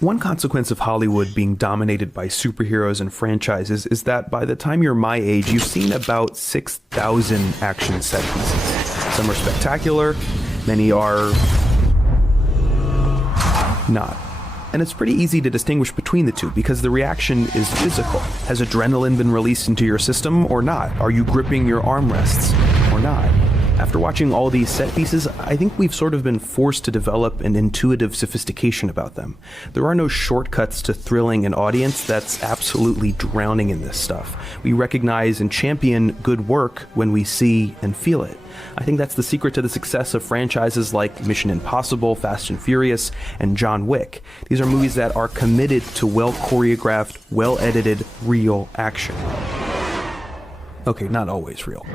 One consequence of Hollywood being dominated by superheroes and franchises is that by the time you're my age, you've seen about 6,000 action set pieces. Some are spectacular, many are not. And it's pretty easy to distinguish between the two because the reaction is physical. Has adrenaline been released into your system or not? Are you gripping your armrests or not? After watching all these set pieces, I think we've sort of been forced to develop an intuitive sophistication about them. There are no shortcuts to thrilling an audience that's absolutely drowning in this stuff. We recognize and champion good work when we see and feel it. I think that's the secret to the success of franchises like Mission Impossible, Fast and Furious, and John Wick. These are movies that are committed to well-choreographed, well-edited, real action. Okay, not always real.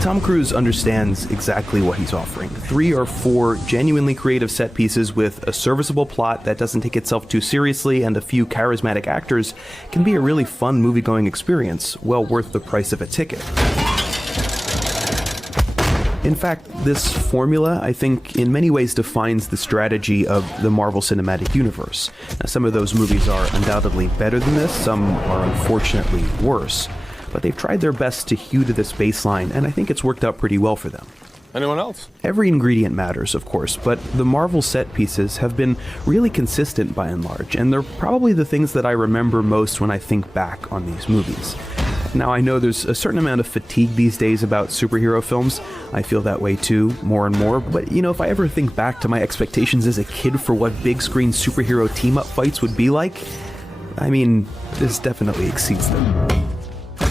Tom Cruise understands exactly what he's offering. 3 or 4 genuinely creative set pieces with a serviceable plot that doesn't take itself too seriously and a few charismatic actors can be a really fun movie-going experience, well worth the price of a ticket. In fact, this formula, I think, in many ways defines the strategy of the Marvel Cinematic Universe. Now, some of those movies are undoubtedly better than this, some are unfortunately worse. But they've tried their best to hew to this baseline, and I think it's worked out pretty well for them. Anyone else? Every ingredient matters, of course, but the Marvel set pieces have been really consistent by and large, and they're probably the things that I remember most when I think back on these movies. Now, I know there's a certain amount of fatigue these days about superhero films. I feel that way too, more and more, but you know, if I ever think back to my expectations as a kid for what big screen superhero team-up fights would be like, I mean, this definitely exceeds them.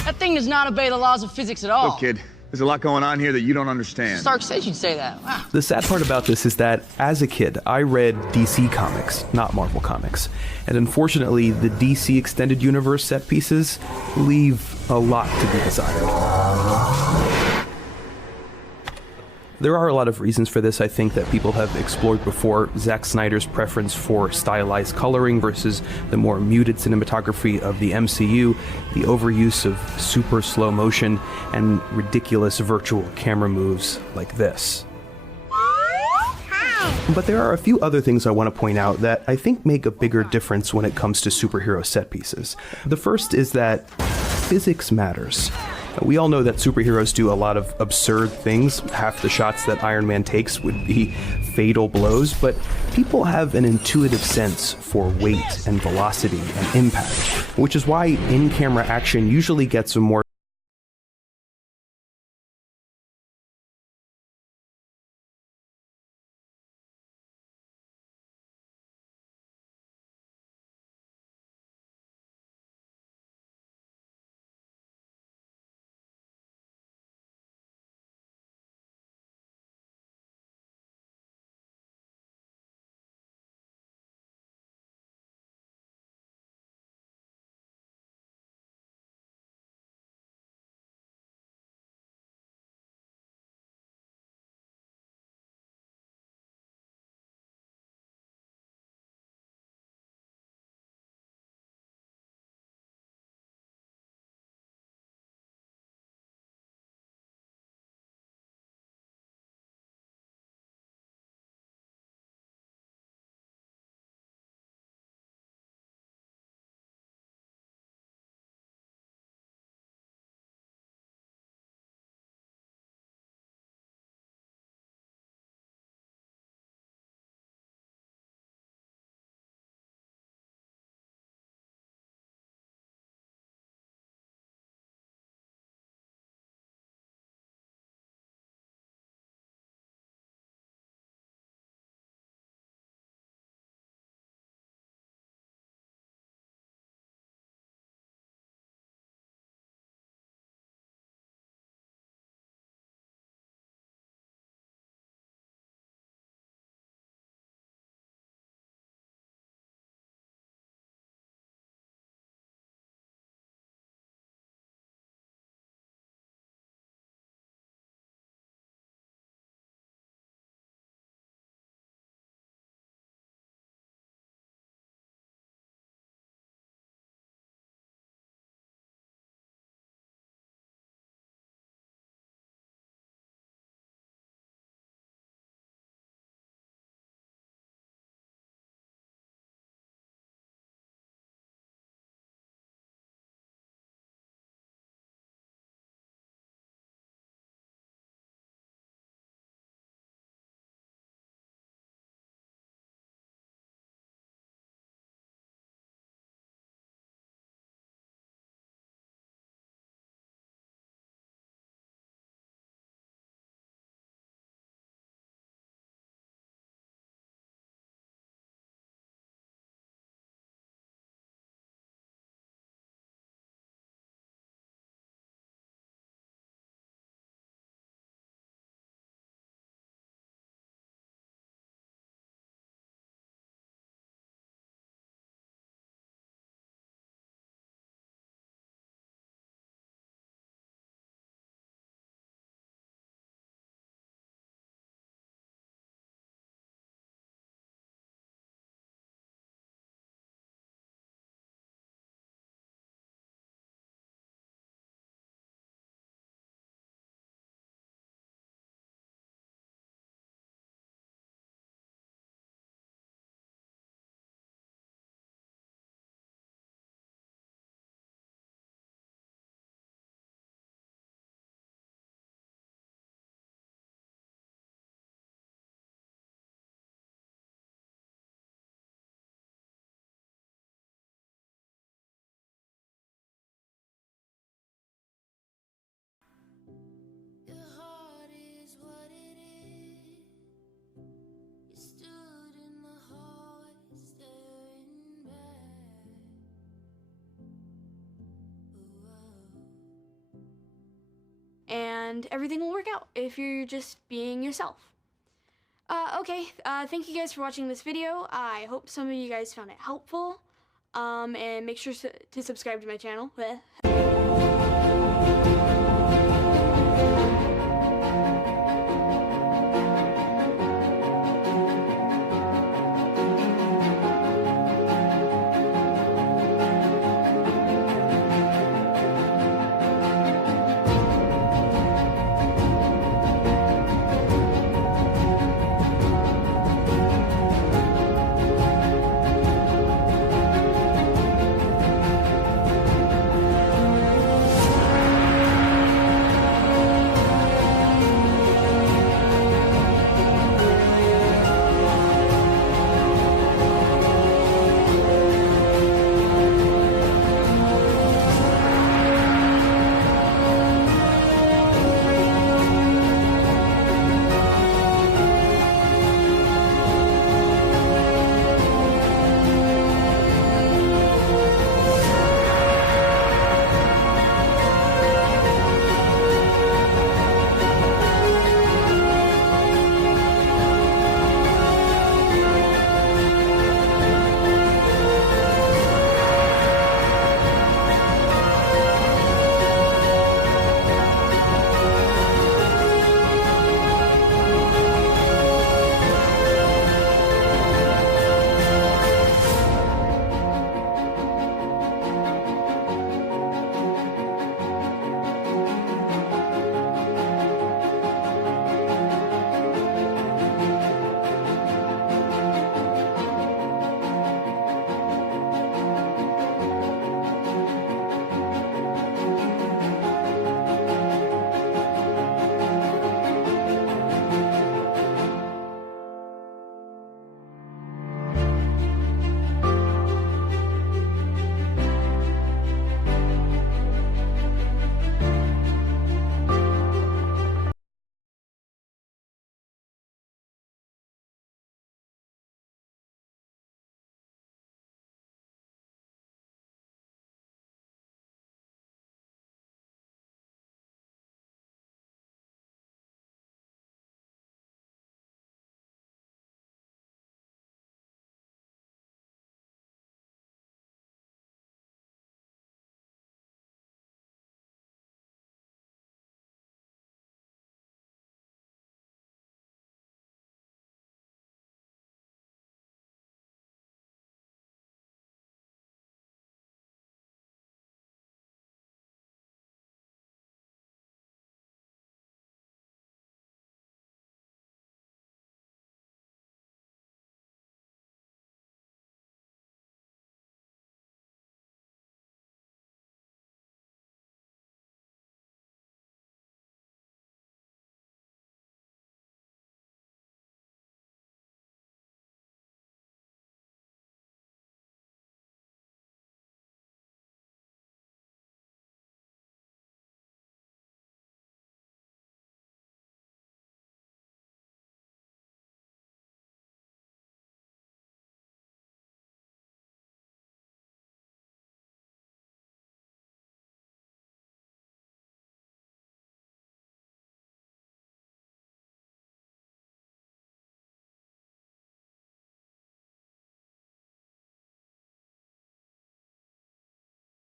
That thing does not obey the laws of physics at all. Look, kid, there's a lot going on here that you don't understand. Stark said you'd say that. Wow. The sad part about this is that, as a kid, I read DC comics, not Marvel comics. And unfortunately, the DC Extended Universe set pieces leave a lot to be desired. There are a lot of reasons for this, I think, that people have explored before. Zack Snyder's preference for stylized coloring versus the more muted cinematography of the MCU, the overuse of super slow motion, and ridiculous virtual camera moves like this. But there are a few other things I want to point out that I think make a bigger difference when it comes to superhero set pieces. The first is that physics matters. We all know that superheroes do a lot of absurd things. Half the shots that Iron Man takes would be fatal blows, but people have an intuitive sense for weight and velocity and impact, which is why in-camera action usually gets a more and everything will work out if you're just being yourself. Okay, thank you guys for watching this video. I hope some of you guys found it helpful, and make sure to subscribe to my channel.